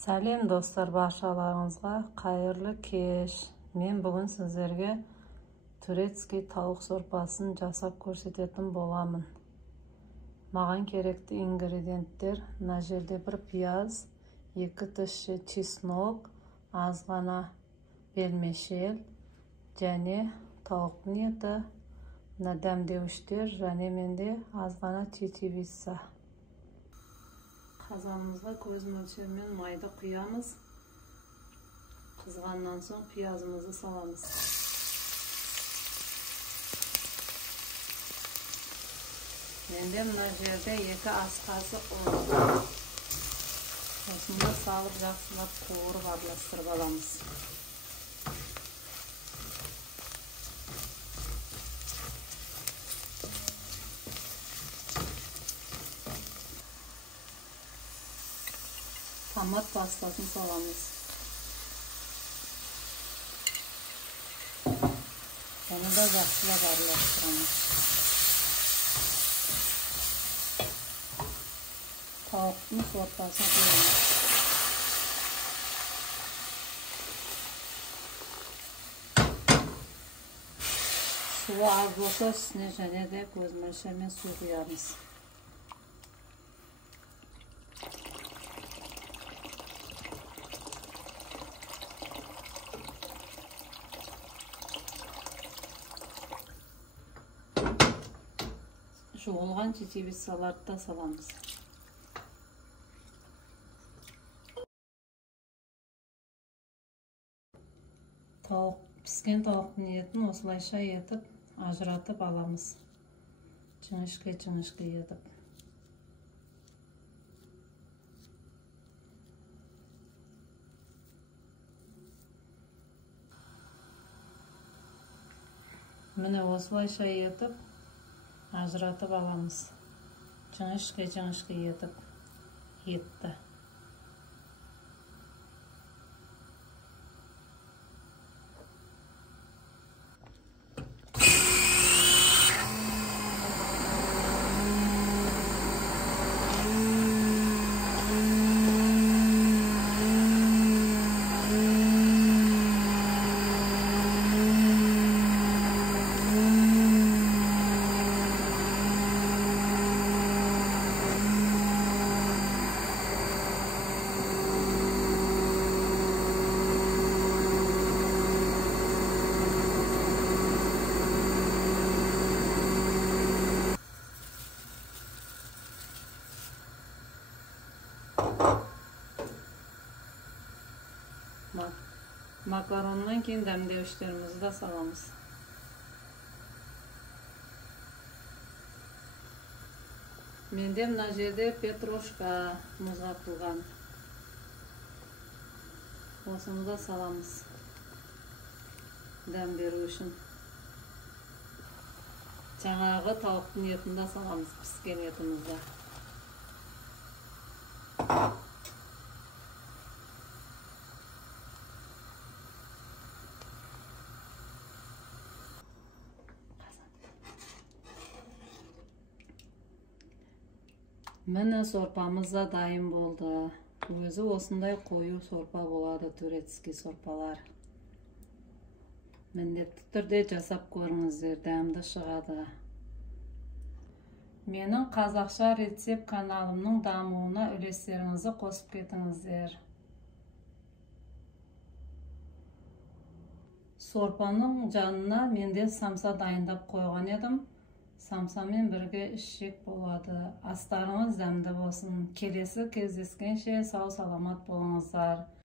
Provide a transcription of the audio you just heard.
Сәлем достар, баршаларыңызға қайырлы кеш. Мен бүгін сіздерге турецкий тауық сорпасын жасап көрсететін боламын. Маған керекті ингредиенттер: мына жерде бір пияз, 2 тісші чеснок, аз ғана белмешел және тауықтың еті, мына дәмдеуіштер және менде аз ғана чечевица. Қазанымызға көз мөлшерімен майды құямыз. Қызғаннан соң пиязымызды саламыз. Менде мына жерде 2 ас қасық ұн. Осында салып жақсылап қуырып араластырып аламыз. Томат пастасын саламыз. Оны да жақсылап араластырамыз. Тауықтың сорпасын құямыз. Суы аз болса үстіне және де көз мөлшерімен су құямыз. Жуылған чечевицаларды да саламыз. Піскен тауықтың етін осылайша етіп ажыратып аламыз. Жіңішке етіп. Міне осылайша етіп ажыратып аламыз. Жіңішке етіп етті. Makarondan кейін дәмдеуіштерімізді де саламыз. Менде мына жерде петрушка мұздатылған. Осыны да саламыз. Дәм беру үшін. Жаңағы тауықтың етін де саламыз, піскен етімізді. Міне сорпамыз да дайын болды. Өзі осындай қою сорпа болады, турецкий сорпалар. Міндетті түрде жасап көріңіздер, дәмді шығады. Менің қазақша рецепт каналымның дамуына үлестеріңізді қосып кетіңіздер. Сорпаның жанына менде самса дайындап қойған едім. Самсамен бірге ішек болады. Астарыңыз дәмді болсын. Келесі кездескенше сау саламат болыңыздар.